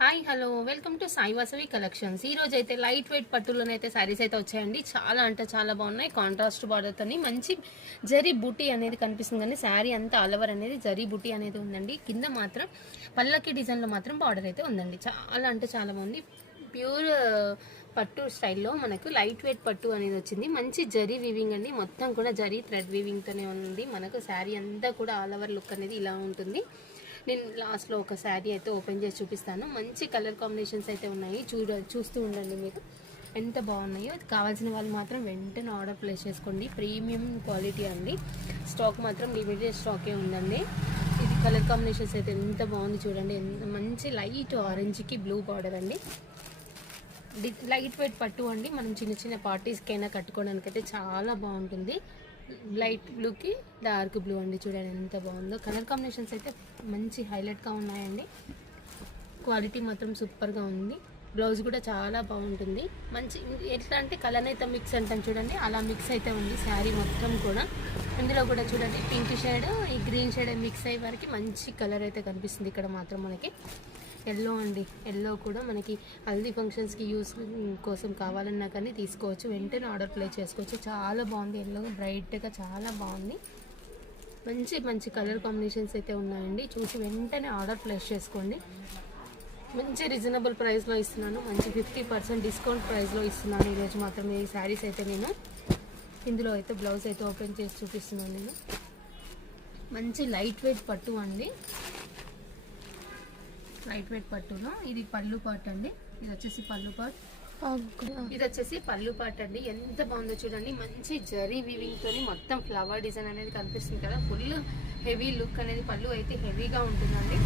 Hi hello welcome to Sai Vasavi collections. ఈ రోజు అయితే లైట్ వెయిట్ పట్టులోనైతే శారీస్ అయితే వచ్చాయండి. చాలా అంటే చాలా బాగున్నాయి. కాంట్రాస్ట్ బార్డర్తో మంచి జరీ బూటీ అనేది కనిపిస్తుంది, కానీ శారీ అంతా అలవర్ అనేది జరీ బూటీ అనేది ఉందండి. కింద మాత్రం పల్లకి డిజైన్లో మాత్రం బార్డర్ అయితే ఉందండి. చాలా అంటే చాలా బాగుంది. ప్యూర్ పట్టు స్టైల్లో మనకు లైట్ వెయిట్ పట్టు అనేది వచ్చింది. మంచి జరీ వీవింగ్ అండి, మొత్తం కూడా జరీ థ్రెడ్ వీవింగ్తోనే ఉంది. మనకు శారీ అంతా కూడా ఆల్ ఓవర్ లుక్ అనేది ఇలా ఉంటుంది. నేను లాస్ట్లో ఒక శారీ అయితే ఓపెన్ చేసి చూపిస్తాను. మంచి కలర్ కాంబినేషన్స్ అయితే ఉన్నాయి, చూస్తూ ఉండండి. మీరు ఎంత బాగున్నాయో. కావాల్సిన వాళ్ళు మాత్రం వెంటనే ఆర్డర్ ప్లేస్ చేసుకోండి. ప్రీమియం క్వాలిటీ అండి. స్టాక్ మాత్రం లిమిటెడ్ స్టాకే ఉందండి. ఇది కలర్ కాంబినేషన్స్ అయితే ఎంత బాగుంది చూడండి. మంచి లైట్ ఆరెంజ్కి బ్లూ బార్డర్ అండి. లైట్ వెయిట్ పట్టు అండి. మనం చిన్న చిన్న పార్టీస్కైనా కట్టుకోవడానికి అయితే చాలా బాగుంటుంది. లైట్ బ్లూకి డార్క్ బ్లూ అండి. చూడండి ఎంత బాగుందో. కలర్ కాంబినేషన్స్ అయితే మంచి హైలైట్గా ఉన్నాయండి. క్వాలిటీ మాత్రం సూపర్గా ఉంది. బ్లౌజ్ కూడా చాలా బాగుంటుంది. మంచి ఎట్లా అంటే కలర్ అయితే మిక్స్ అంటాం చూడండి, అలా మిక్స్ అయితే ఉంది శారీ మొత్తం కూడా. ఇందులో కూడా చూడండి పింక్ షేడ్ ఈ గ్రీన్ షేడ్ మిక్స్ అయ్యే వరకు మంచి కలర్ అయితే కనిపిస్తుంది. ఇక్కడ మాత్రం మనకి ఎల్లో అండి. ఎల్లో కూడా మనకి హల్దీ ఫంక్షన్స్కి యూస్ కోసం కావాలన్నా కానీ తీసుకోవచ్చు. వెంటనే ఆర్డర్ ప్లేస్ చేసుకోవచ్చు. చాలా బాగుంది. ఎల్లో బ్రైట్గా చాలా బాగుంది. మంచి మంచి కలర్ కాంబినేషన్స్ అయితే ఉన్నాయండి. చూసి వెంటనే ఆర్డర్ ప్లేస్ చేసుకోండి. మంచి రీజనబుల్ ప్రైస్లో ఇస్తున్నాను. మంచి 50% డిస్కౌంట్ ప్రైస్లో ఇస్తున్నాను ఈరోజు మాత్రం ఈ శారీస్ అయితే. నేను ఇందులో అయితే బ్లౌజ్ అయితే ఓపెన్ చేసి చూపిస్తున్నాను. నేను మంచి లైట్ వెయిట్ పట్టు అండి. లైట్ వెయిట్ పట్టులో ఇది పళ్ళు పార్ట్ అండి. ఇది వచ్చేసి పళ్ళు పార్ట్. ఇది వచ్చేసి పళ్ళు పార్ట్ అండి. ఎంత బాగుందో చూడండి. మంచి జరీ వీవింగ్ తోని మొత్తం ఫ్లవర్ డిజైన్ అనేది కనిపిస్తుంది కదా. ఫుల్ హెవీ లుక్ అనేది పళ్ళు అయితే హెవీగా ఉంటుందండి.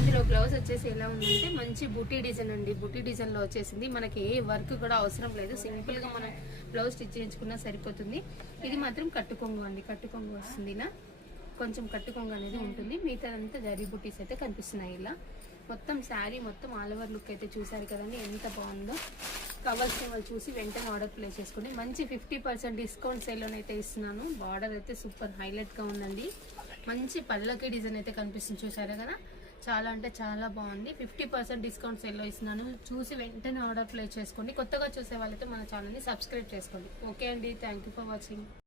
ఇందులో బ్లౌజ్ వచ్చేసి ఎలా ఉందంటే మంచి బుటీ డిజైన్ అండి. బుటీ డిజైన్ లో వచ్చేసింది. మనకి ఏ వర్క్ కూడా అవసరం లేదు. సింపుల్ గా మనం బ్లౌజ్ స్టిచ్ చేయించుకున్నా సరిపోతుంది. ఇది మాత్రం కట్టుకొంగు అండి. కట్టుకొంగు వస్తుంది. ఇలా కొంచెం కట్టుకొంగు అనేది ఉంటుంది. మిగతా అంతా జరీ బుటీస్ అయితే కనిపిస్తున్నాయి. ఇలా మొత్తం శారీ మొత్తం ఆల్ ఓవర్ లుక్ అయితే చూసారు కదండి, ఎంత బాగుందో. కావాల్సిన వాళ్ళు చూసి వెంటనే ఆర్డర్ ప్లేస్ చేసుకోండి. మంచి 50% డిస్కౌంట్ సేల్లోనైతే ఇస్తున్నాను. బార్డర్ అయితే సూపర్ హైలైట్గా ఉందండి. మంచి పల్లకి డిజైన్ అయితే కనిపిస్తుంది, చూసారు కదా. చాలా అంటే చాలా బాగుంది. 50% డిస్కౌంట్ సేల్లో ఇస్తున్నాను. చూసి వెంటనే ఆర్డర్ ప్లేస్ చేసుకోండి. కొత్తగా చూసే వాళ్ళైతే మన ఛానల్ని సబ్స్క్రైబ్ చేసుకోండి. ఓకే అండి, థ్యాంక్ యూ ఫర్ వాచింగ్.